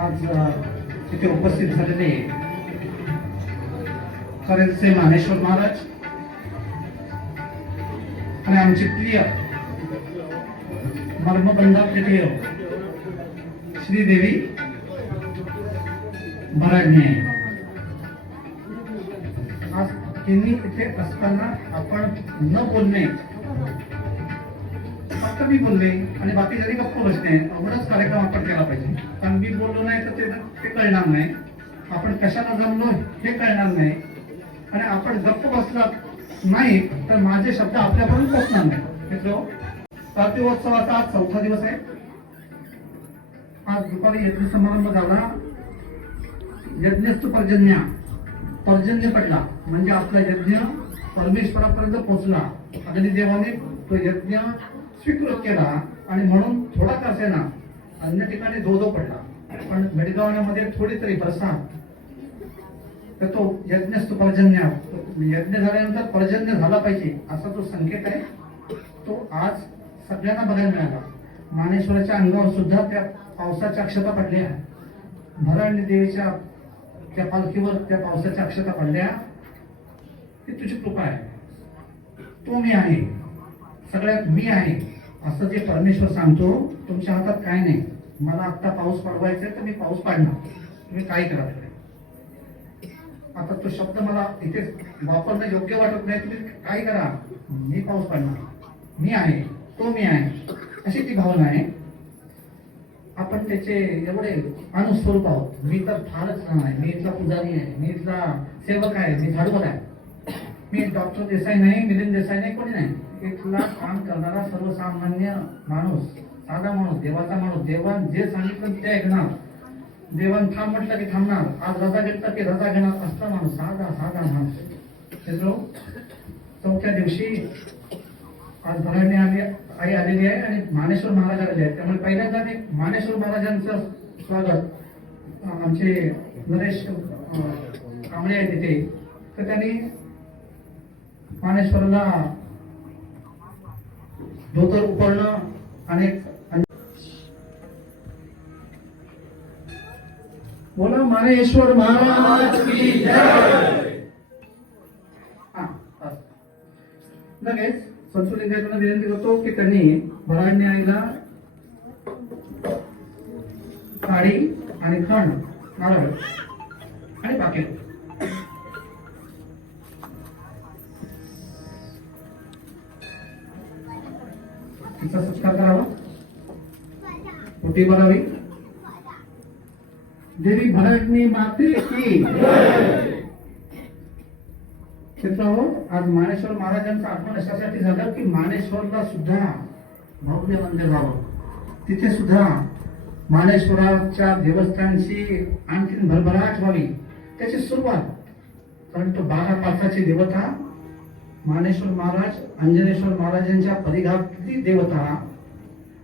आज तिथे उपस्थित झालेले करेलचे मानेश्वर महाराज आणि आमचे प्रिय मर्मबंधा पेठे श्रीदेवी भराडणे. आज त्यांनी इथे असताना आपण न बोलणे, फक्त मी बोलले आणि बाकी जरी गप्प बसणे एवढाच कार्यक्रम आपण केला पाहिजे. कारण मी बोललो नाही तर ते कळणार नाही, आपण कशाला जमलो हे कळणार नाही, आणि आपण गप्प बसला नाही तर माझे शब्द आपल्यापर्यंत पोहोचणार नाही. मित्रो, पार्थिवोत्सवाचा आज 4था दिवस आहे. आज दुपारी यज्ञ समारंभ झाला. यज्ञस्तु पर्जन्य पडला म्हणजे आपला यज्ञ परमेश्वरापर्यंत पोहोचला. अग्निदेवाने तो यज्ञ स्वीकृत केला आणि म्हणून थोडा का असेना अन्य ठिकाणी धो पडला, पण मेडगावण्यामध्ये थोडी तरी प्रसाद. तर तो यज्ञस्तु पर्जन्य, यज्ञ झाल्यानंतर पर्जन्य झाला पाहिजे असा जो संकेत आहे तो आज सगळ्यांना बघायला मिळाला. मानेश्वराच्या अंगावर सुद्धा त्या पावसाच्या अक्षता पडल्या. भराडणी देवीच्या त्या पालखीवर त्या पावसाच्या अक्षता पडल्या. ही तुझी कृपा आहे. तो मी आहे, सगळ्यात मी आहे असं जे परमेश्वर सांगतो. तुमच्या हातात काय नाही. मला आता पाऊस पडवायचा आहे तर मी पाऊस पाडणार, तुम्ही काय करा. आता तो शब्द मला इथे वापरणं योग्य वाटत नाही. तुम्ही काय करा, मी पाऊस पाडणार. मी आहे, तो मी आहे, अशी ती भावना आहे. आपण त्याचे एवढे अनुस्वरूप आहोत. मी तर फारच नाही, मी इथला पुजारी आहे, मी इथला सेवक आहे, मी झाडूवर आहे, मी डॉक्टर देसाई नाही, मिलिंद देसाई नाही, कोणी नाही. इथला काम करणारा सर्वसामान्य माणूस, साधा माणूस, देवाचा माणूस. देवान जे सांगितलं ते ऐकणार. देवान थांब म्हटलं की थांबणार. आज रजा घेतला की रजा घेणार असला माणूस, साधा माणूस. मित्रो, 4थ्या दिवशी आज भराडणे आई आलेली आहे आणि मानेश्वर महाराज आलेले आहेत. त्यामुळे पहिल्यांदा मी मानेश्वर महाराजांचं स्वागत, आमचे नरेश कांबळे आहेत तिथे, तर त्यांनी मानेश्वराला धोतर उपरणं आणि बोला मानेश्वर महाराज की जय. लगेच संतुलिंगांना विनंती करतो की त्यांनी भराडणे आईला साडी आणि खण, नारळ आणि पाकिट तिचा सत्कार करावा, ओटी भरावी. देवी भराडणी माते की मित्रांनो, आज मानेश्वर महाराजांचं आगमन अशासाठी झालं की मानेश्वरला सुद्धा भव्य मंदिर व्हावं. तिथे सुद्धा मानेश्वराच्या देवस्थानची आणखीन भरभराट व्हावी. त्याची सुरुवात, कारण तो 12 पाचाची देवता मानेश्वर महाराज, अंजनेश्वर महाराजांच्या परिघातली देवता,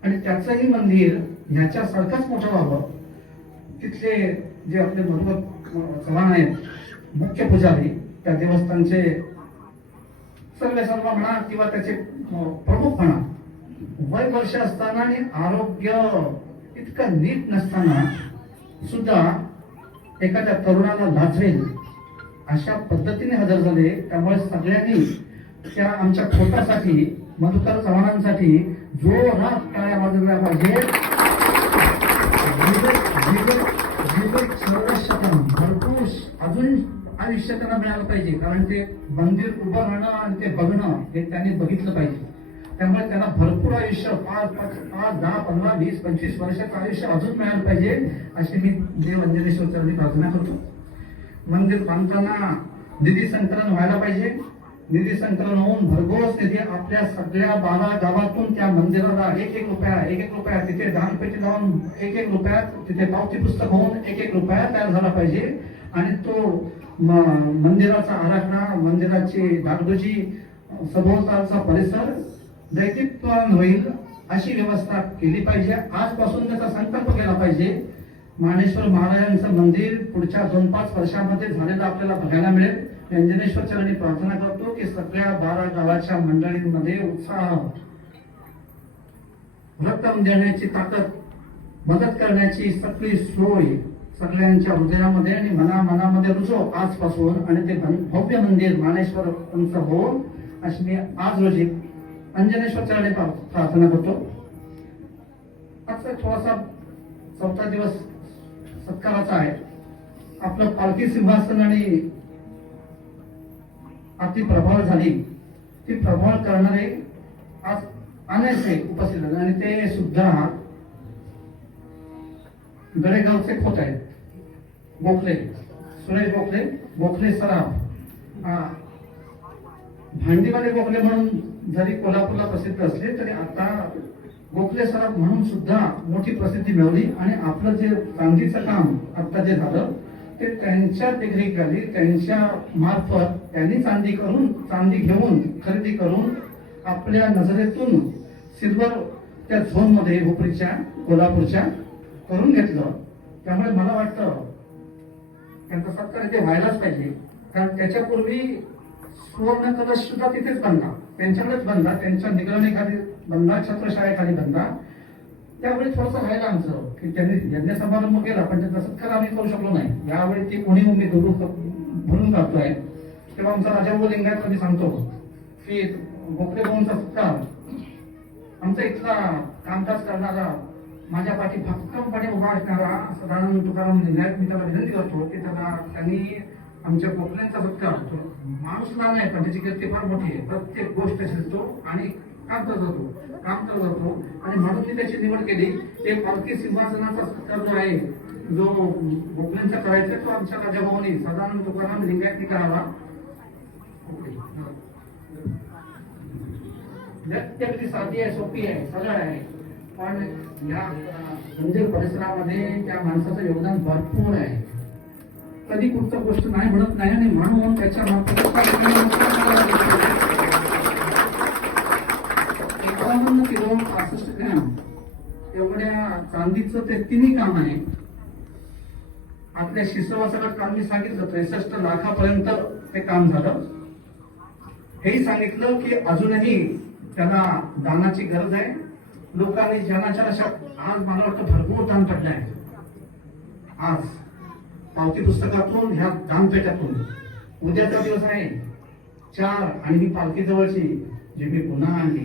आणि त्याचंही मंदिर ह्याच्यासारखंच मोठं व्हावं. तिथले जे आपले मधुकर चव्हाण आहेत, मुख्य पुजारी, त्या देवस्थानचे सर्व म्हणा किंवा त्याचे प्रमुख म्हणा, वय वर्ष असताना आणि आरोग्य इतकं नीट नसताना सुद्धा एखाद्या तरुणाला लाजवेल अशा पद्धतीने हजर झाले. त्यामुळे सगळ्यांनी त्या आमच्या खोटासाठी, मधुकर चव्हाणांसाठी जोरात टाळ्या वाजवल्या पाहिजे. भरपूर अजून आयुष्य त्यांना मिळालं पाहिजे, कारण ते मंदिर उभं राहणं आणि ते बघणं हे त्यांनी बघितलं पाहिजे. त्यामुळे त्यांना भरपूर आयुष्य 5, 10, 15, 20, 25 वर्षाचं आयुष्य अजून मिळालं पाहिजे अशी मी देव अंजनेश्वर चरणी प्रार्थना करतो. मंदिर बांधताना निधी संकलन व्हायला पाहिजे. निधी संकलन होऊन भरघोस निधी आपल्या सगळ्या 12 गावातून त्या मंदिराला 1-1 रुपया तिथे दानपेटी जाऊन 1-1 रुपया तिथे पावती पुस्तक होऊन 1-1 रुपया तयार झाला पाहिजे. आणि तो मंदिराचा आराखडा, मंदिराची डागडुजी, सभोवतालचा परिसर दैदिप्यमान होईल अशी व्यवस्था केली पाहिजे. आजपासून त्याचा संकल्प केला पाहिजे. मानेश्वर महाराजांचं मंदिर पुढच्या 2-5 वर्षामध्ये झालेलं आपल्याला बघायला मिळेल. अंजनेश्वर चरणी प्रार्थना करतो की सगळ्या 12 गावाच्या मंडळींमध्ये उत्साह, रक्कम देण्याची ताकद मदत करण्याची सगळी सोय सगळ्यांच्या हृदयामध्ये आणि मनामध्ये रुजो आजपासून, आणि ते भव्य मंदिर मानेश्वर हो अशी मी आज रोजी अंजनेश्वर चरणी प्रार्थना करतो. आजचा थोडासा चौथा दिवस सत्काराचा आहे. आपलं पालखी सिंहासन आणि अति प्रभाव झाली ती प्रभाव करणारे आज अनेक उपस्थित आहेत, आणि ते सुद्धा गडेगावचे खोत आहेत. गोखले सुरेश गोखले सराफ, भांडीवाले गोखले म्हणून जरी कोल्हापूरला प्रसिद्ध असले तरी आता गोखले सराफ म्हणून सुद्धा मोठी प्रसिद्धी मिळवली. आणि आपलं जे चांदीचं काम आता जे झालं ते त्यांच्या देखरेखीखाली त्यांच्या मार्फत त्यांनी चांदी घेऊन खरेदी करून आपल्या नजरेतून सिल्वर त्या झोन मध्ये हुपरीच्या कोल्हापूरच्या करून घेतलं. त्यामुळे मला वाटतं त्यांचा सत्कार ते व्हायलाच पाहिजे. कारण त्याच्यापूर्वी सुवर्ण कलश सुद्धा तिथेच बनला, त्यांच्याकडेच बनला, त्यांच्या निगराणीखाली बनला, छत्रछायाखाली बनला. त्यावेळी थोडंसं व्हायला आमचं की त्यांनी यज्ञ समारंभ केला पण त्यांचा सत्कार आम्ही करू शकलो नाही. यावेळी ती कोणी भरून काढतोय तेव्हा आमचा राजा लिंगायत कधी सांगतो की गोखले भाऊंचा सत्कार आमचा इथला कामकाज करणारा माझ्या पाठी भक्कमपणे उभा असणारा सदानंद तुकाराम लिंगायत, मी त्याला विनंती करतो की त्यांनी आमच्या गोखल्यांचा सत्कार माणूस लहान आहे पण त्याची कीर्ती फार मोठी आहे. प्रत्येक गोष्ट शिकतो आणि काम करत जातो आणि म्हणून मी त्याची निवड केली. ते पालखी सिंहासनाचा सत्कार जो आहे जो गोखल्यांचा करायचा तो आमच्या राजाभाऊनी सदानंद तुकाराम लिंगायतनी करावा. अगदी साधी आहे, सोपी आहे, सरळ आहे, पण या मंदिर परिसरामध्ये त्या माणसाचं योगदान भरपूर आहे. कधी कुठचं गोष्ट नाही म्हणत नाही आणि म्हणून त्याच्या 51 किलो 65 ग्रॅम एवढ्या चांदीचं ते तिन्ही काम आहे. आपल्या शिसवासगट काम मी सांगितलं 63 लाखापर्यंत ते काम झालं. हेही सांगितलं की अजूनही त्याला दानाची गरज आहे. लोकांनी जनाच्या आज मला वाटतं भरपूर दान पडलंय. आज पावती पुस्तकातून ह्या दानपेट्यातून उद्याचा दिवस आहे 4 आणि ही पालखी जवळची जी मी पुन्हा आणली,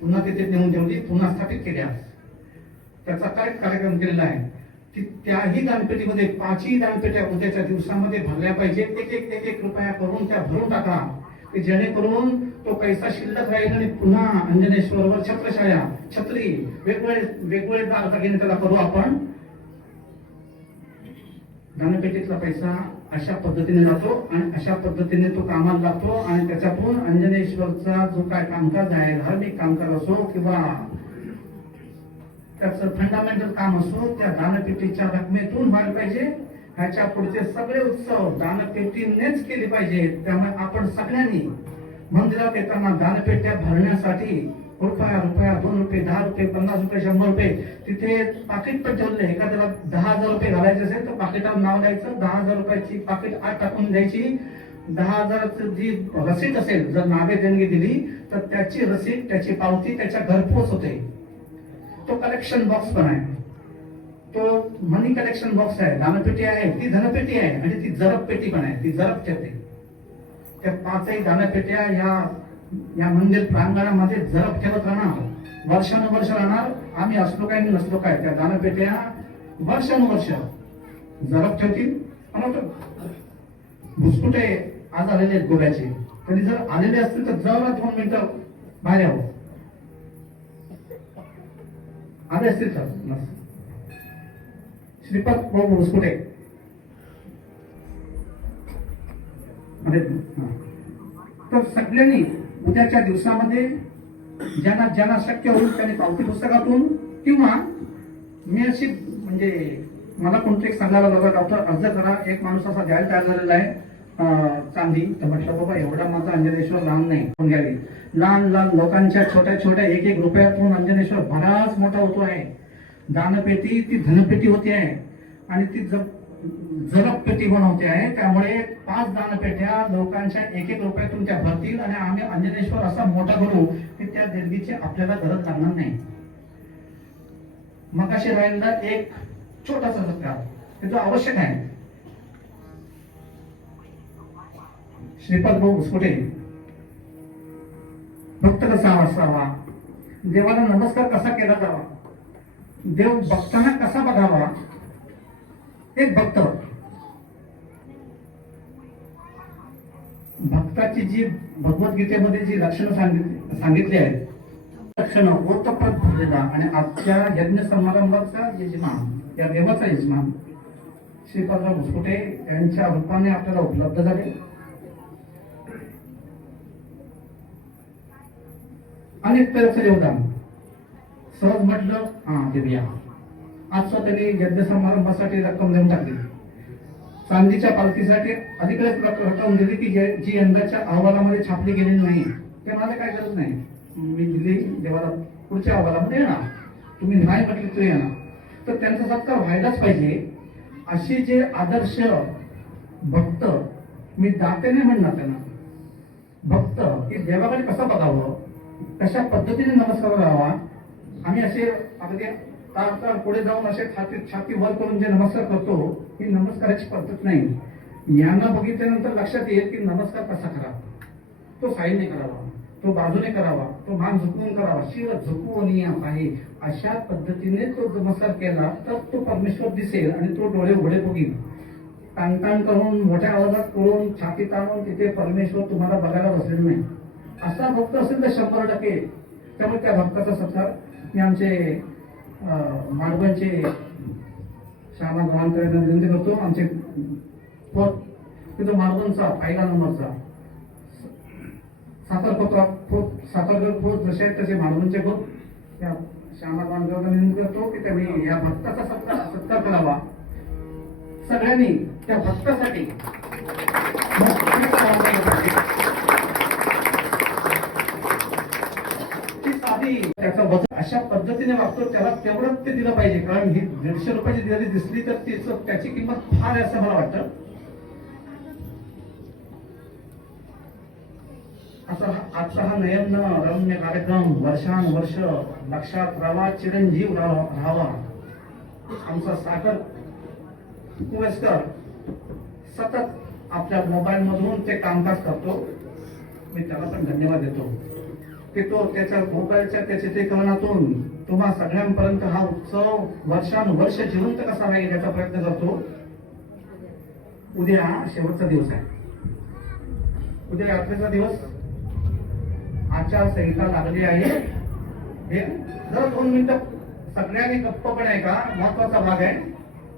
पुन्हा तिथे नेऊन ठेवली, पुन्हा स्थापित केली. त्याचा काय कार्यक्रम केलेला आहे की त्याही दानपेटीमध्ये 5ही दानपेट्या उद्याच्या दिवसामध्ये भरल्या पाहिजे. एक रुपया करून त्या भरून टाका की जेणेकरून तो पैसा शिल्लक राहील आणि पुन्हा अंजनेश्वरवर छत्रछाया छत्री वेगवेगळे दागिने त्याला करू आपण. दानपेटीतला पैसा अशा पद्धतीने जातो आणि अशा पद्धतीने तो कामाला लागतो आणि त्याच्यातून अंजनेश्वरचा जो काय कामकाज आहे, धार्मिक कामकाज असो किंवा त्याचं फंडामेंटल काम असो, त्या दानपेटीच्या रकमेतून व्हायला पाहिजे. ह्याच्या पुढचे सगळे उत्सव दानपेटीनेच केले पाहिजे. त्यामुळे आपण सगळ्यांनी मंदिरात येताना दानपेट्या भरण्यासाठी रुपया 2 रुपये 10 रुपये 50 रुपये 100 रुपये तिथे पाकिट पण ठेवले. एखाद्याला 10,000 रुपये घालायचे असेल तर पाकिटावर नाव द्यायचं, 10,000 रुपयाची पाकिट आत टाकून द्यायची. 10,000 जी रसीद असेल जर नावे देणगी दिली तर त्याची रसीद त्याची पावती त्याच्या घरपोच होते. तो कलेक्शन बॉक्स पण आहे, तो मनी कलेक्शन बॉक्स आहे. दानपेटी आहे ती धनपेटी आहे आणि ती जरब पेटी पण आहे, ती जरब ठेवते. त्या 5ही दानपेट्या या मंदिर प्रांगणामध्ये जरब ठेवत राहणार, वर्षानुवर्ष राहणार. आम्ही असलो काय नसलो काय त्या दानपेट्या वर्षानुवर्ष जरब ठेवतील. भुसकुटे आज आलेले आहेत गोव्याचे, कधी जर आलेले असतील तर जरा 2 मिनिटं बाहेर यावं. आले असतील तर श्रीपाद भाऊ भुसकुटे तर सगळ्यांनी उद्याच्या दिवसामध्ये ज्यांना शक्य होईल त्यांनी पावती पुस्तकातून किंवा मी अशी म्हणजे मला कोणते सांगायला लागला डॉक्टर अर्ज करा. एक माणूस असा द्यायला तयार झालेला आहे चांदी. तर म्हटलं बाबा एवढा माझा अंजनेश्वर लहान नाही, घ्यावी. लहान लोकांच्या छोट्या 1 रुपयातून अंजनेश्वर बराच मोठा होतो आहे. दानपेटी ती धनपेटी होती आहे आणि ती जरब पेटी बनवते आहे. त्यामुळे 5 दानपेट्या लोकांच्या 1 रुपयातून त्या भरतील आणि आम्ही अंजनेश्वर असा मोठा करू की त्या देणगीची आपल्याला गरज लागणार नाही. मगाशी राहिलेला एक छोटासा सत्कार हे जो आवश्यक आहे. श्रीपाद भाऊ घुसकोटे, भक्त कसा असावा, देवाला नमस्कार कसा केला जावा, देव भक्तांना कसा बघावा, एक भक्त भक्ताची जी भगवद्गीतेमध्ये जी लक्षणं सांगितली आहेत, लक्षणं ओतप्रोत भरलेला आणि आजच्या यज्ञ समारंभाचा यजमान, या देवाचा यजमान श्रीपादराव घुसकोटे यांच्या रूपाने आपल्याला उपलब्ध झाले. अनेक तऱ्हेचं योगदान. सहज म्हटलं हा देऊया, आज स्वतःने यज्ञ समारंभासाठी रक्कम देऊन टाकली. चांदीच्या पालखीसाठी अधिकच रक्कम दिली की जी यंदाच्या अहवालामध्ये छापली गेलेली नाही. ते मला काय गरज नाही, मी दिली देवाला, पुढच्या अहवालामध्ये येणार. तुम्ही नाही म्हटले तरी येणार. तर त्यांचा सत्कार व्हायलाच पाहिजे. असे जे आदर्श भक्त, मी दात्याने म्हणणार त्यांना, भक्त की देवाकडे कसं बघावं, कशा पद्धतीने नमस्कार करावा. आम्ही असे अगदी तार पुढे जाऊन असे छाती वर करून जे नमस्कार करतो, ही नमस्काराची पद्धत नाही. यांना बघितल्यानंतर लक्षात येईल की नमस्कार कसा करावा. तो साईने करावा, तो बाजूने करावा, तो मान झुकवून करावा, शिर झुकवून आहे. अशा पद्धतीने तो नमस्कार केला तर तो परमेश्वर दिसेल आणि तो डोळे उघडे बघील. ताणताण करून मोठ्या आवाजात करून छाती ताणून तिथे परमेश्वर तुम्हाला बघायला बसलेला नाही. असा भक्त असेल तर 100%. त्यामुळे त्या भक्ताचा सत्कार मी आमचे माडबनचे श्यामा गव्हाणकर यांना विनंती करतो. आमचे तिथं माडबनचा पहिला नंबरचा साखरकर पोत जसे आहेत तसे माडबनचे पोत त्या श्यामा गव्हाणकरांना विनंती करतो की त्यांनी या भक्ताचा सत्कार करावा. सगळ्यांनी त्या भक्तासाठी त्याचा वजन अशा पद्धतीने वागतो, त्याला तेवढंच ते दिलं पाहिजे. कारण ही 150 रुपयाची दिवाळी दिसली तर त्याची किंमत फार आहे असं मला वाटतं. आजचा हा नयन रम्य कार्यक्रम वर्षानुवर्ष लक्षात राहावा, चिरंजीव राहावा. आमचा सागर कुवेसकर सतत आपल्या मोबाईल मधून ते कामकाज करतो. मी त्याला पण धन्यवाद देतो की तो त्याच्या मोबाईलच्या त्याच्या ते कलनातून तुम्हा सगळ्यांपर्यंत हा उत्सव वर्षानुवर्ष जिवंत कसा राहील याचा प्रयत्न करतो. उद्या शेवटचा दिवस आहे, उद्या यात्रेचा दिवस. आचारसंहिता लागली आहे. हे जर 2 मिनिटं सगळ्यांनी गप्प पण आहे का, महत्वाचा भाग आहे.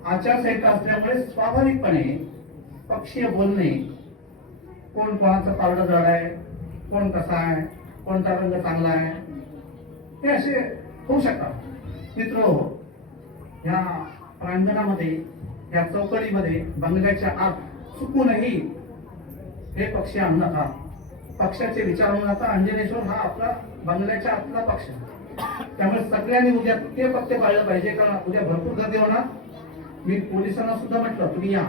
आचारसंहिता असल्यामुळे स्वाभाविकपणे पक्षीय बोलणे, कोण कोणाचं पारडं जड आहे, कोण कसा आहे, कोणता रंग चांगला आहे, हे असे होऊ शकतात. मित्र, या प्रांगणामध्ये, या चौकडीमध्ये बंगल्याच्या आत चुकूनही हे पक्षी आणू नका. पक्षाचे विचार म्हणून आता अंजनेश्वर हा आपला बंगल्याच्या आतला पक्ष. त्यामुळे सगळ्यांनी उद्या ते पक्ष पाळलं पाहिजे, कारण उद्या भरपूर गर्दी होणार. मी पोलिसांना सुद्धा म्हटलं तुम्ही या,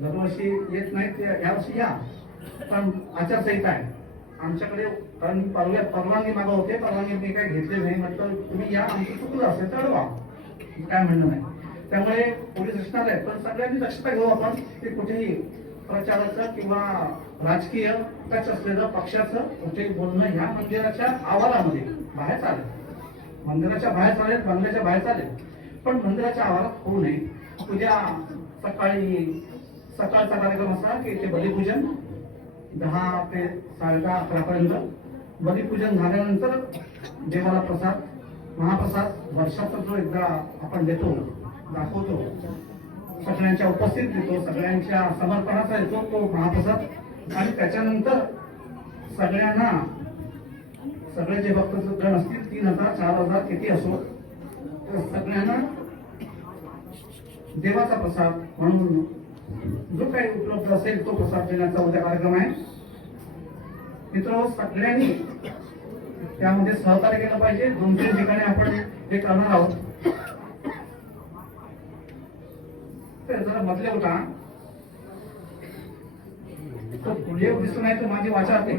दरवर्षी येत नाहीत यावर्षी या, पण आचारसंहिता आहे आमच्याकडे. कारण परवानगी मागव होते, परवानगी मी काही घेतली नाही. म्हटलं तुम्ही या, आमचं चुकलं असेल तर अडवा, काय म्हणणं नाही. त्यामुळे पोलीस असणार आहे, पण सगळ्यांनी दक्षता घेऊ आपण की कुठेही प्रचाराचं किंवा राजकीय टच असलेलं पक्षाचं कुठेही बोलणं या मंदिराच्या आवारामध्ये बाहेर चालेल. मंदिराच्या बाहेर चालेल, बंगल्याच्या बाहेर चालेल, पण मंदिराच्या आवारात होऊ नये. उद्या सकाळचा कार्यक्रम असा की ते बलिपूजन 10 ते 10:30 11 पर्यंत. बलिपूजन झाल्यानंतर देवाला प्रसाद, महाप्रसाद वर्षाचा जो एकदा आपण देतो, दाखवतो, सगळ्यांच्या उपस्थित देतो, सगळ्यांच्या समर्पणाचा देतो तो महाप्रसाद. आणि त्याच्यानंतर सगळ्यांना, सगळे जे भक्तगण असतील 3000 4000 किती असो, तर सगळ्यांना देवाचा प्रसाद म्हणून जो काही उपलब्ध असेल तो प्रसाद देण्याचा उद्या कार्यक्रम आहे. मित्र, सगळ्यांनी त्यामध्ये सहकार्य केलं पाहिजे. 2-3 ठिकाणी आपण हे करणार आहोत. तर जरा मधले होता तो पुढे दिसत नाही तर माझी वाचा होते,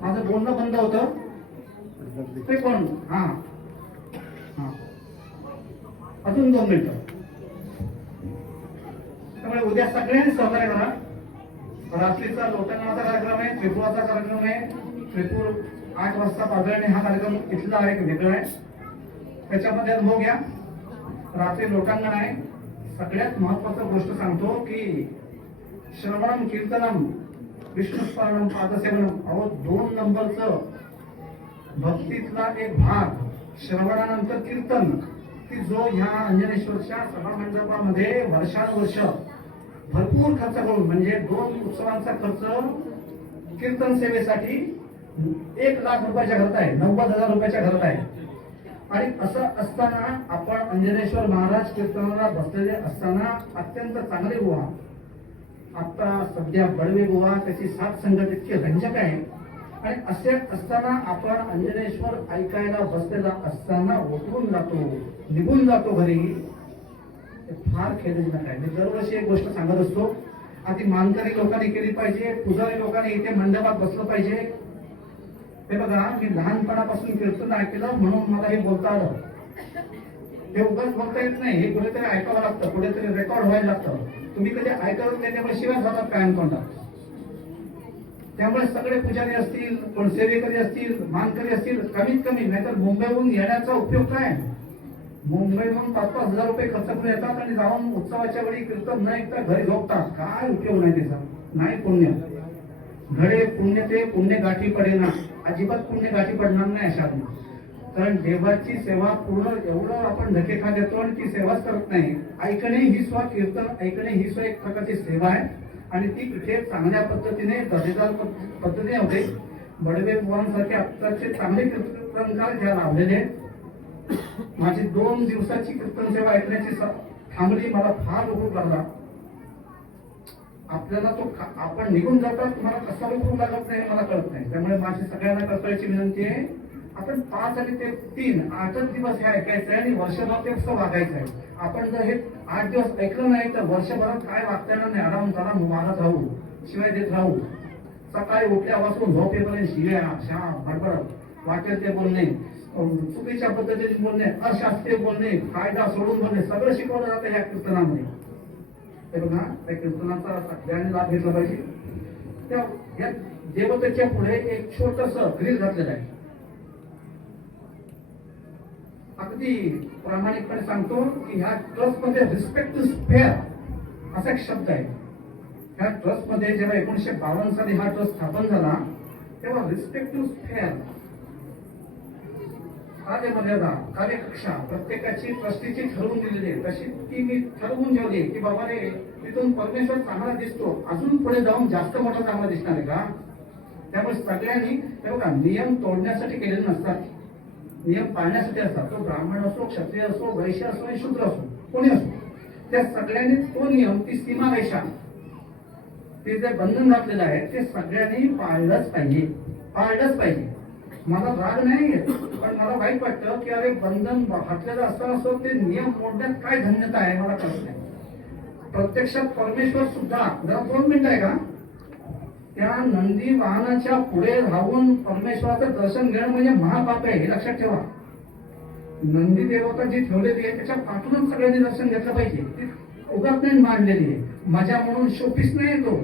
माझं बोलणं बंद होतं ते पण. हा अजून 2 मिनिटं. त्यामुळे उद्या सगळ्यांनी सहकार्य करा. रात्रीचा लोटनाचा कार्यक्रम आहे, त्रिपुराचा कार्यक्रम आहे. त्रिपूर 8 वाजता पाजळणे हा कार्यक्रम इथला एक वेगळा आहे. त्याच्यामध्ये अनुभव घ्या. रात्री लोटांगण आहे. सगळ्यात महत्वाची गोष्ट सांगतो की श्रवणम कीर्तनम विष्णुस्मरणम पादसेवनम. अहो 2 नंबरचं भक्तीतला एक भाग श्रवणानंतर कीर्तन, की जो ह्या अंजनेश्वरच्या सभा मंडपामध्ये वर्षानुवर्ष भरपूर खर्च करून, म्हणजे 2 उत्सवांचा खर्च कीर्तन सेवेसाठी 1 लाख रुपयाच्या घरात आहे, 90,000 रुपयाच्या घरात आहे. आणि असं असताना आपण अंजनेश्वर महाराज कीर्तनाला बसलेले असताना अत्यंत चांगले बुवा, आता सध्या बडवे बुवा त्याची साथ संगत इतकी रंजक आहे. आणि असे असताना आपण अंजनेश्वर ऐकायला बसलेला असताना उठून जातो, निघून जातो घरी. फार खेदजनक आहे. मी दरवर्षी एक गोष्ट सांगत असतो, आधी मानकरी लोकांनी केली पाहिजे, पुजारी लोकांनी इथे मंडपात बसलं पाहिजे. हे बघा, मी लहानपणापासून कीर्तन ऐकलं म्हणून मला हे बोलता आलं. हे उगाच बोलता येत नाही, हे कुठेतरी ऐकावं लागतं, कुठेतरी रेकॉर्ड व्हायला लागतं. तुम्ही कधी ऐकलं त्याच्यामुळे शिवाय जातात काय कोणता. त्यामुळे सगळे पुजारी असतील, कोण सेवेकरी असतील, मानकरी असतील, कमीत कमी, नाहीतर मुंबईहून येण्याचा उपयोग काय. मुंबईहून 5-5 हजार रुपये खर्च करून येतात आणि जाऊन उत्सवाच्या वेळी कीर्तन न ऐकता घरी झोपतात. काय उपयोग नाही त्याचा, नाही पुण्य. घडे पुण्य ते पुण्य गाठी पडेना, अजिबात पुण्य गाठी पडणार नाही अशा. कारण देवाची सेवा पूर्ण एवढं आपण धके खात येतो आणि ती सेवाच करत नाही. ऐकणे ही स्व कीर्तन ऐकणे ही स्व एक प्रकारची सेवा आहे. आणि ती इथे चांगल्या पद्धतीने दर्जेदार पद्धतीने होते. बडवे बुवांसारखे आत्ताचे चांगले कीर्तनकार ज्या लावलेले आहेत. माझी 2 दिवसाची कीर्तन सेवा ऐकण्याची थांबली, मला फार उपयोग लागला. आपल्याला तो आपण निघून जातात तुम्हाला कसा उपयोग लागत नाही मला कळत नाही. त्यामुळे माझी सगळ्यांना कळकळीची विनंती आहे, आपण 5 आणि ते 3 8च दिवस हे ऐकायचं आहे आणि वर्षभर ते कसं वागायचं आहे. आपण जर हे 8 दिवस ऐकलं नाही तर वर्षभरात काय वागता येणार नाही. आराम वागत राहू, शिवाय देत राहू. सकाळी उठल्यापासून झोपेपर्यंत शिव्या, बडबड, वाटेल ते बोलणे, चुकीच्या पद्धतीने बोलणे, अशास्त्रीय बोलणे, कायदा सोडून बोलणे, सगळं शिकवलं जातं या कीर्तनामध्ये. ते बघा, त्या कीर्तनाचा सगळ्यांनी लाभ घेतला पाहिजे. त्या देवतेच्या पुढे एक छोटस ग्रिल घातलेलं आहे. अगदी प्रामाणिकपणे सांगतो की ह्या ट्रस्ट मध्ये रिस्पेक्ट टू स्पेअर असा एक शब्द आहे. ह्या ट्रस्ट मध्ये जेव्हा 1952 साली हा ट्रस्ट स्थापन झाला तेव्हा रिस्पेक्ट टू स्पेअर, कार्यमर्यादा, कार्यकक्षा प्रत्येकाची ट्रस्टीची ठरवून दिलेली आहे. तशी ती मी ठरवून ठेवली की बाबा रे, तिथून परमेश्वर चांगला दिसतो, अजून पुढे जाऊन जास्त मोठा चांगला दिसणार आहे का. त्यामुळे सगळ्यांनी ते बघा, नियम तोडण्यासाठी केलेले नसतात, नियम पाळण्यासाठी असतात. तो ब्राह्मण असो, क्षत्रिय असो, वैश्य असो आणि शूद्र असो, कोणी असो, त्या सगळ्यांनी तो नियम, ती सीमारेषा, ते जे बंधन घातलेलं आहे ते सगळ्यांनी पाळलंच पाहिजे. मला राग नाही येत, पण मला वाईट वाटतं की अरे बंधन घातलेलं असताना ते नियम मोडण्यात काय धन्यता आहे मला कळत नाही. प्रत्यक्षात परमेश्वर सुद्धा, जरा 2 मिनिटं आहे का, त्या नंदी वाहनाच्या पुढे राहून परमेश्वराचं दर्शन घेणं म्हणजे महापाप आहे, हे लक्षात ठेवा. नंदी देवता जी ठेवलेली आहे त्याच्या पाठूनच सगळ्यांनी दर्शन घेतलं पाहिजे. ती उगाच नाही मांडलेली आहे, मजा म्हणून शोपीस नाही तो.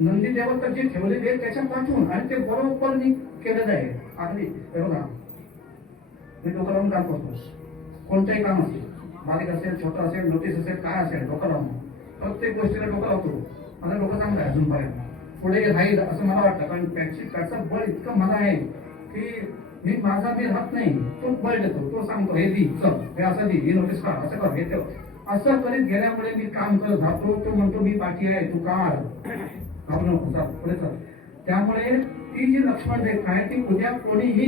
नंदी देवता जी ठेवलेली आहे त्याच्या पाठून, आणि ते बरोबर केलेलं आहे. अगदी बघा, मी डोकं लावून काम करतो, कोणतंही काम असेल, बारीक असेल, छोटं असेल, नोटीस असेल, काय असेल, डोकं लावून प्रत्येक गोष्टीला डोकं लावतो. मला डोकं चांगलं आहे अजूनपर्यंत, पुढे राहील असं मला वाटतं. कारण त्याचं बळ इतकं मला आहे की मी राहत नाही, तो बळ देतो, तो सांगतो हे दी, चल हे असं दी, ही नोटीस काढ, असं कर, हे ठेव. असं करीत गेल्यामुळे मी काम करत राहतो. तो म्हणतो मी बाकी आहे, तू काढ, पुढे चल. त्यामुळे ती जी लक्ष्मण रेखा आहे ती उद्या कोणीही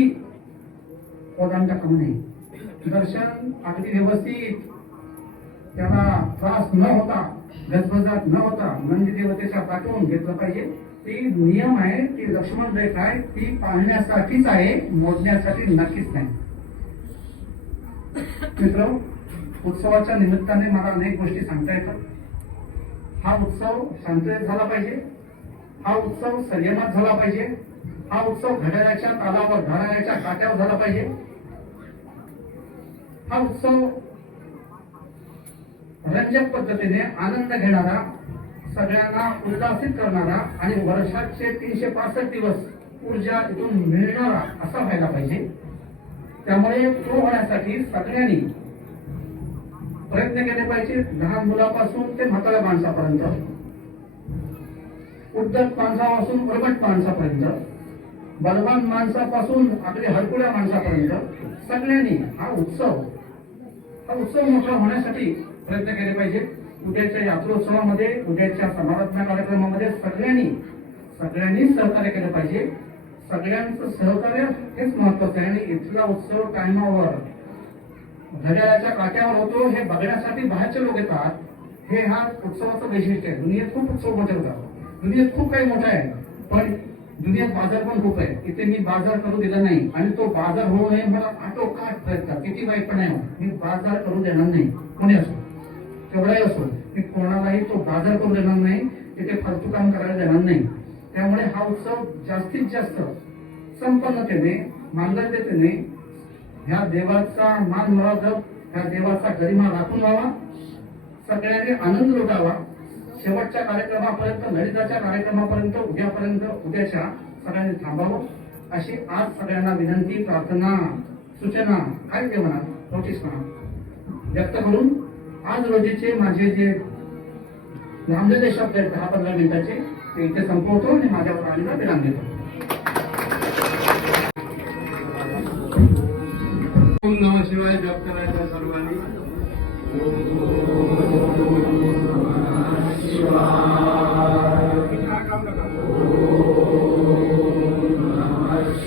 ओलांडता कामा नये. दर्शन अगदी व्यवस्थित, त्याला त्रास न होता, गजबजाट न होता नंदी देवतेच्या पाठवून घेतलं पाहिजे. ती नियम आहे, ती लक्ष्मण रेखा आहे, ती पाळण्यासाठीच आहे, मोडण्यासाठी नक्कीच नाही. मित्र, उत्सवाच्या निमित्ताने मला अनेक गोष्टी सांगता येतात. हा उत्सव शांततेत झाला पाहिजे, हा उत्सव संयमात झाला पाहिजे, हा उत्सव घड्याळाच्या तालावर, घड्याळाच्या काट्यावर झाला पाहिजे. हा उत्सव रंजक पद्धतीने आनंद घेणारा, सगळ्यांना उल्हासित करणारा आणि वर्षाचे 365 दिवस ऊर्जा इथून मिळणारा असा व्हायला पाहिजे. त्यामुळे तो होण्यासाठी सगळ्यांनी प्रयत्न केले पाहिजे. लहान मुलापासून ते म्हाताऱ्या माणसापर्यंत, उद्धट माणसापासून प्रगट माणसापर्यंत, बलवान माणसापासून आपले हरकुळ्या माणसापर्यंत सगळ्यांनी हा उत्सव मोठा होण्यासाठी प्रयत्न केले पाहिजे. उद्याच्या यात्रोत्सवामध्ये, उद्याच्या समाराधना कार्यक्रमामध्ये सगळ्यांनी सहकार्य केलं पाहिजे. सगळ्यांचं सहकार्य हेच महत्वाचं आहे. आणि इथला उत्सव टायमावर घड्याळाच्या काट्यावर होतो हे बघण्यासाठी बाहेरचे लोक येतात. हे हा उत्सवाचं वैशिष्ट्य आहे. दुनियेत खूप उत्सव मोठे होतात, दुनियेत खूप काही मोठं आहे, पण दुनियेत बाजार पण खूप आहे. इथे मी बाजार करू दिला नाही आणि तो बाजार होऊ नये मला आटोकाट प्रयत्न, किती वाईट पण आहे, मी बाजार करू देणार नाही. कोणी असो, केवढाही असो, मी कोणालाही तो बाजार करू देणार नाही, तिथे फालतू काम करायला देणार नाही. त्यामुळे हा उत्सव जास्तीत जास्त संपन्नतेने, मानवतेने, ह्या देवाचा मान मिळवत, ह्या देवाचा गरिमा राखून व्हावा, सगळ्यांनी आनंद लुटावा. शेवटच्या कार्यक्रमापर्यंत, ललिताच्या कार्यक्रमापर्यंत, उद्याच्या सगळ्यांनी थांबावं अशी आज सगळ्यांना विनंती, प्रार्थना, सूचना, काय ते म्हणा, नोटीस म्हणा व्यक्त करून आज रोजीचे माझे जे लांबलेले शब्द आहेत 10-15 मिनिटाचे ते इथे संपवतो आणि माझ्यावर आलेला विराम देतो. ओम नमः शिवाय जप करायचा सर्वांनी.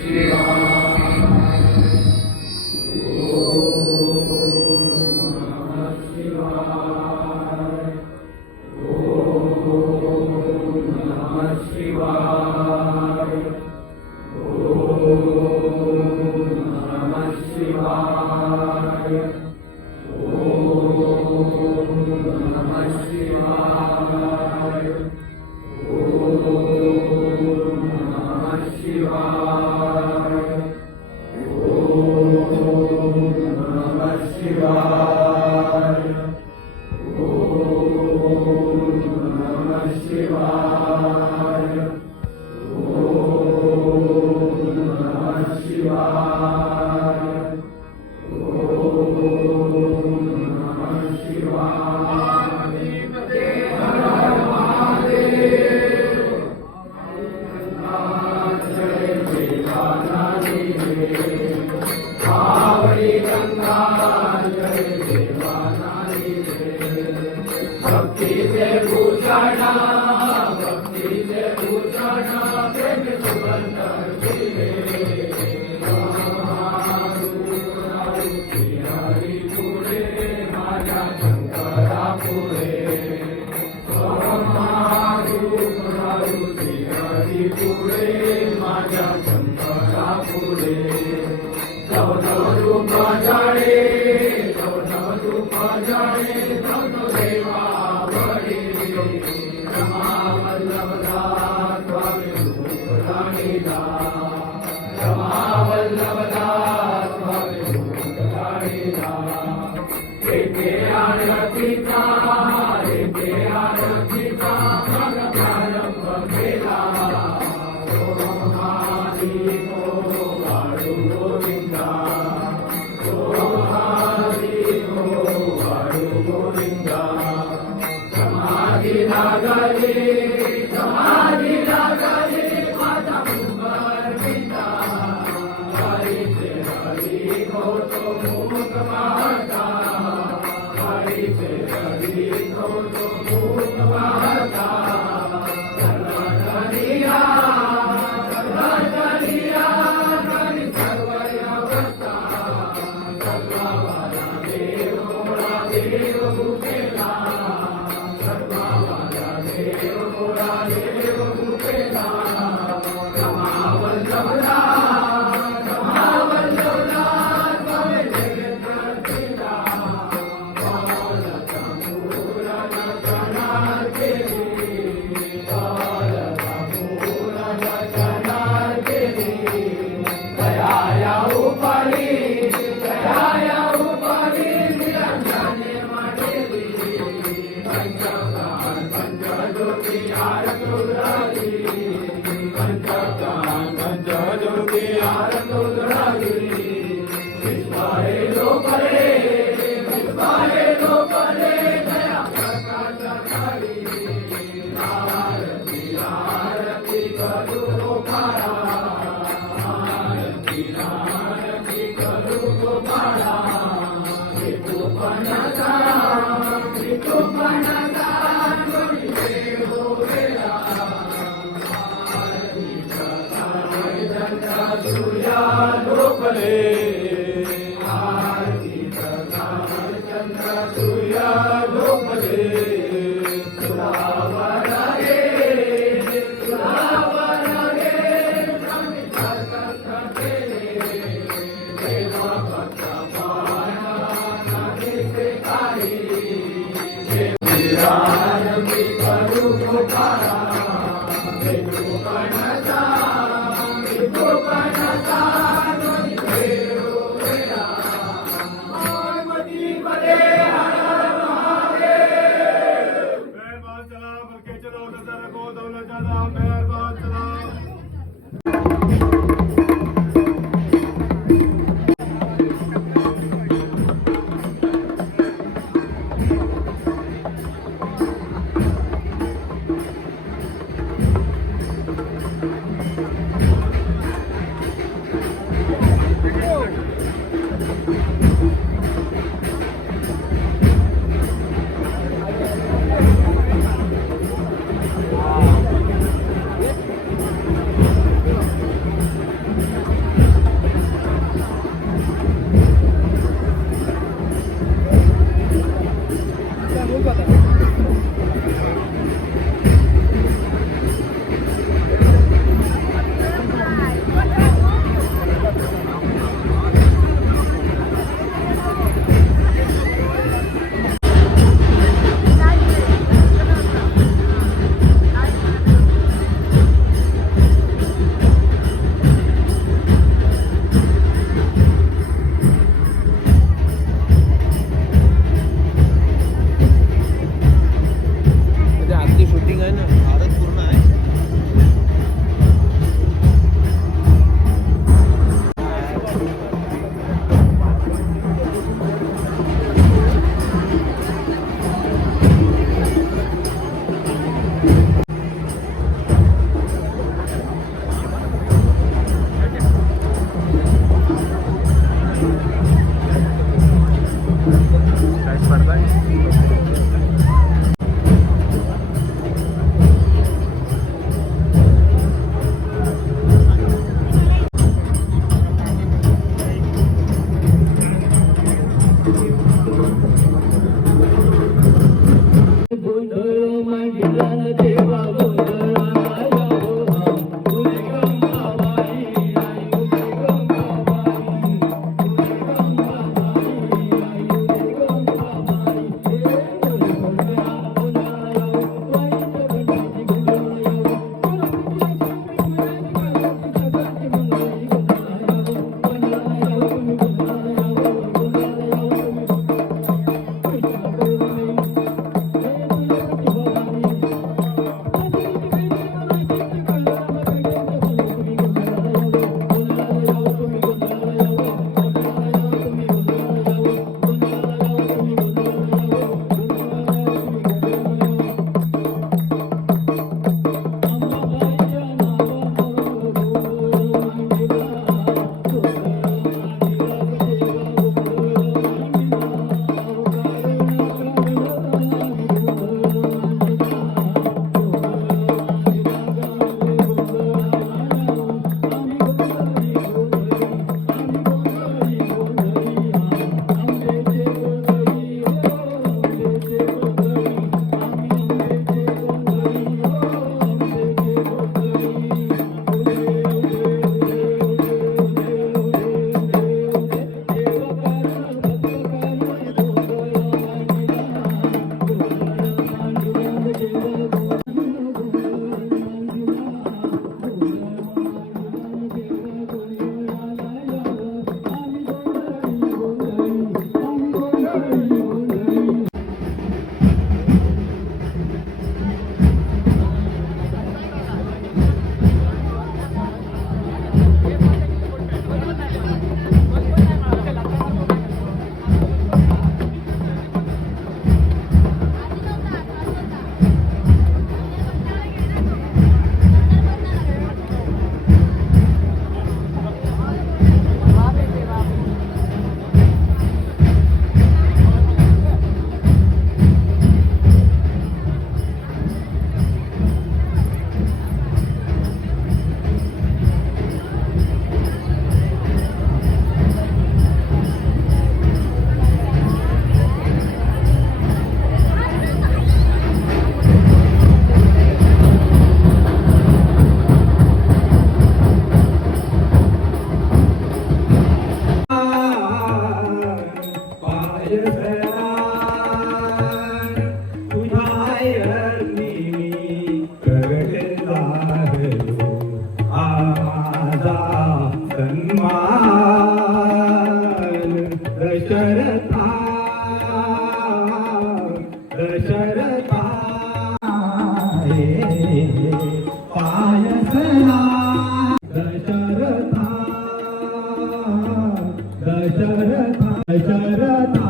Yeah. मेहरबान चला बल्कि चलो नजर रखो दौलत ज्यादा मेहरबान चला दशरथा पायसला दशरथा दशरथा दशरथा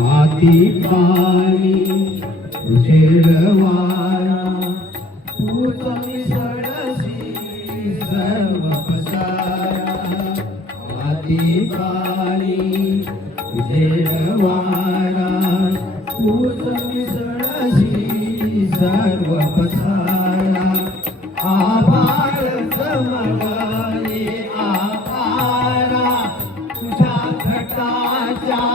हाती पाणी उजेडवारा तूच मिसळशी सर्व पसारा हाती पाणी उजेडवारा तूच मिसळशी सर्व पसारा आभार जमले आकारा तुझ्या घटाच्या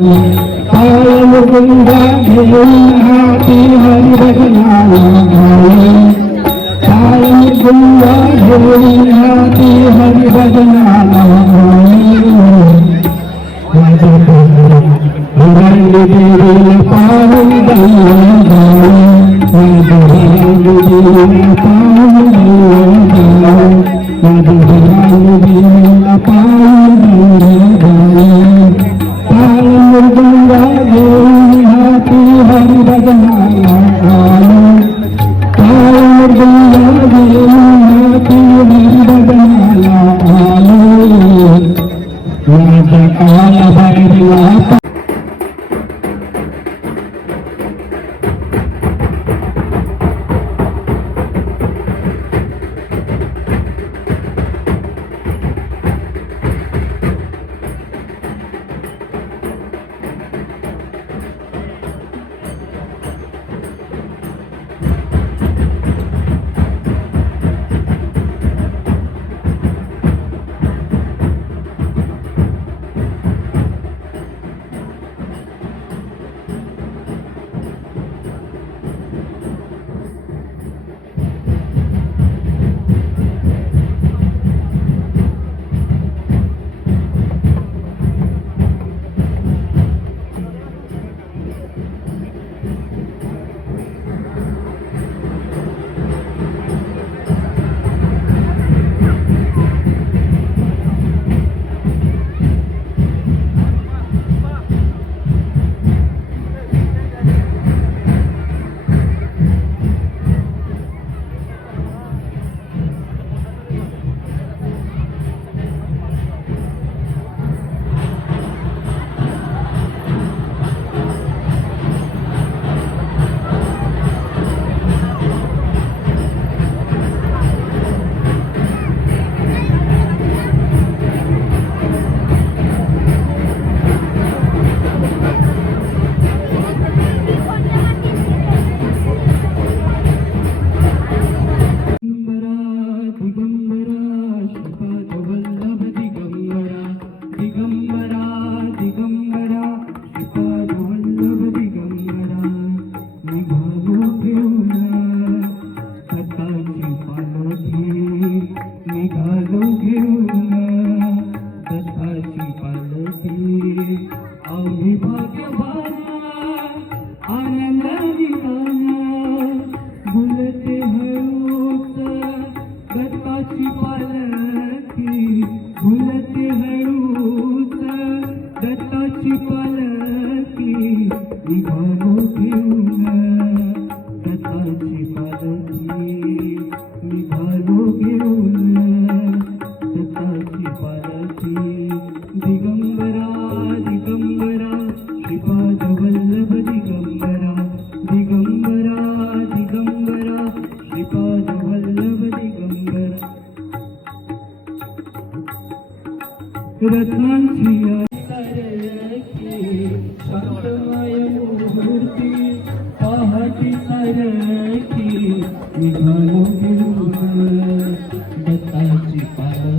कायम गंगा घेऊन हाती हरिभजनाला गाई कायम गंगा घेऊन हाती हरिभजनाला गाई माझे मुरली देवीला पाहून गंगा गाई माझे देवीला पाहून गंगा गाई माझे देवीला पाहून गंगा गाई गंगा घेऊन हाती हरिभजनाला गाई गंगा घेऊन हाती हरिभजनाला गाई माझ्या काला भैरवा भुलते हळूच दत्ताची पालखी भुलते हळूच दत्ताची पालखी निघालो घेऊन दत्ताची पालखी निघालो घेऊन दत्ताची पालखी दिगंबरा दिगंबरा श्रीपाद वल्लभ दिगंबरा दिगंबरा दिगंबरा श्रीपाद वल्लभ दिगंबरा रत्नांची शांतमय मूर्ती पहाटी सारखी निघालो घेऊन दत्ताची पालखी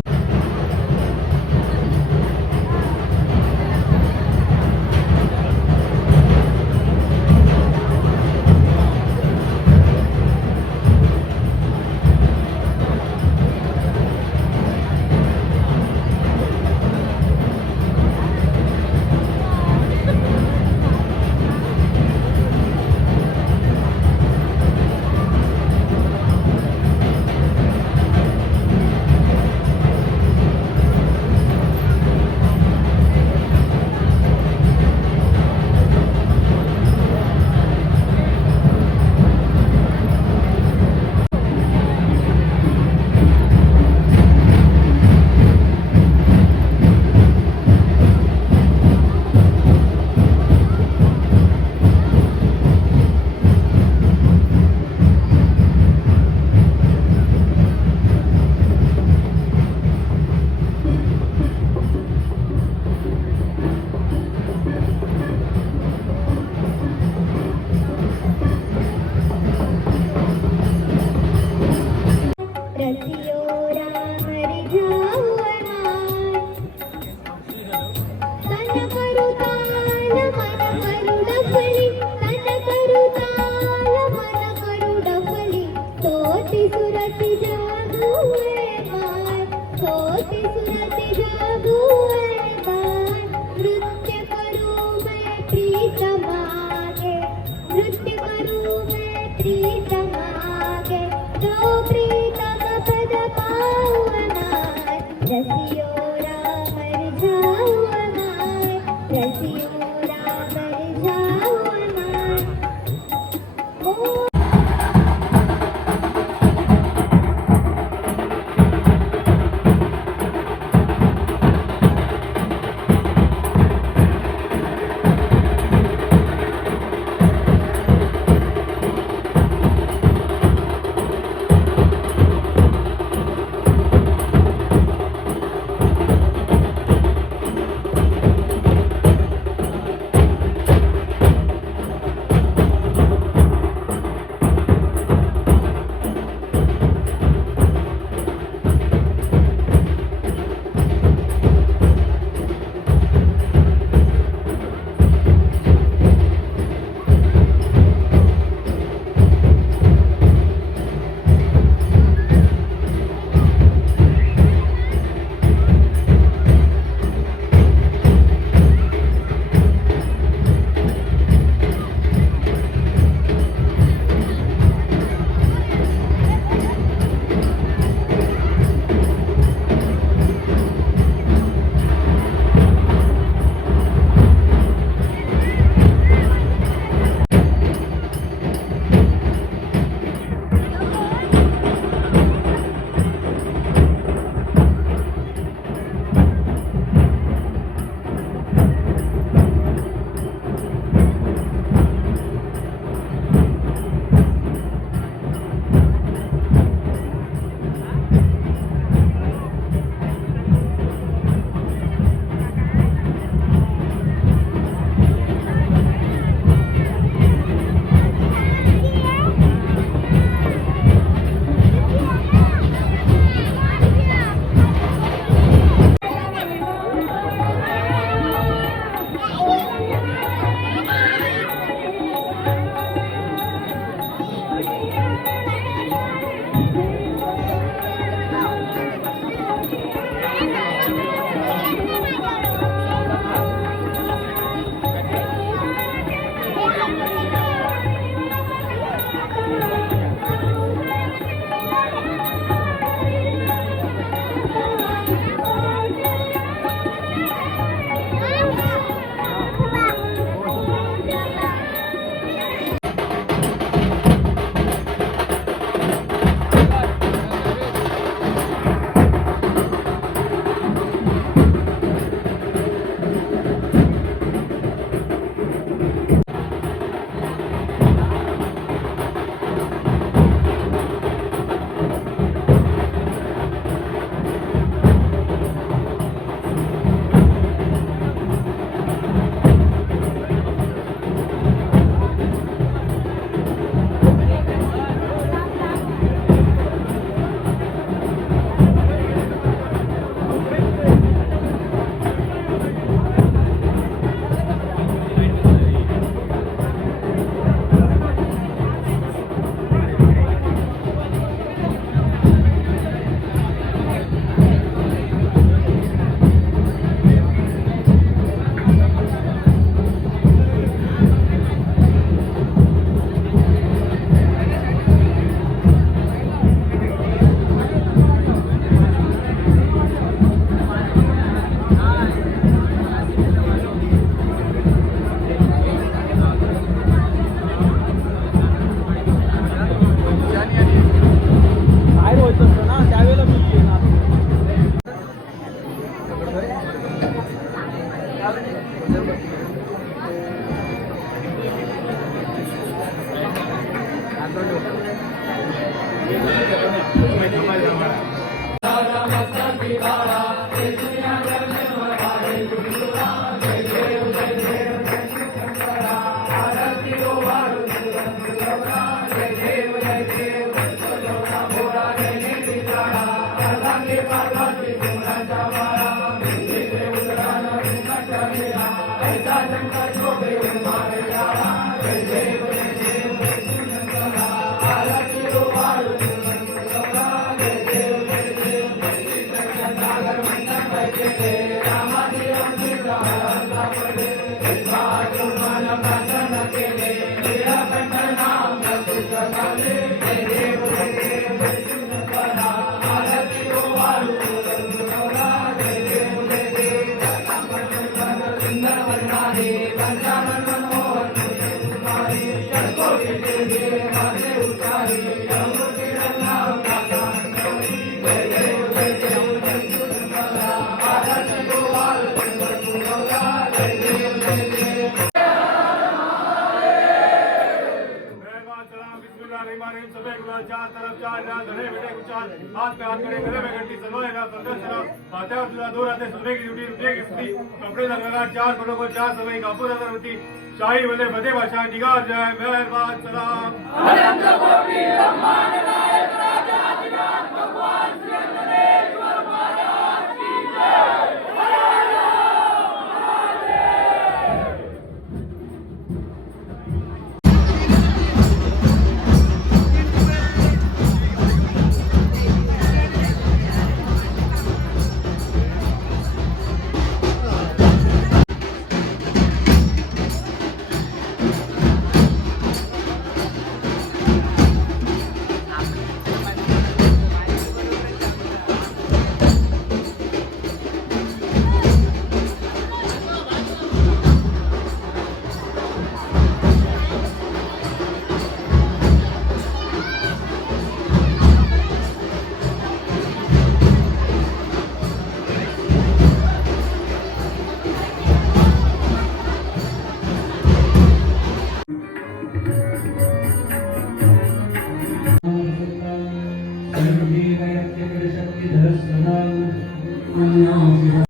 मेहरबान सलाम बिस्मिल्लाहिर्रहमानिर्रहीम सबे गुलाल चार तरफ चार रात धरे बेटे कुचाल हाथ पे हाथ करे गले में घंटी सलवाए ना संकट सलाम माथे और तुला दो रातें सुबह की ड्यूटी रुपये की छुट्टी कपड़े लगाना चार पलों को चार समय कापूर अगरबत्ती शाही वाले फतेह बादशाह निगाह जाए मेहरबान सलाम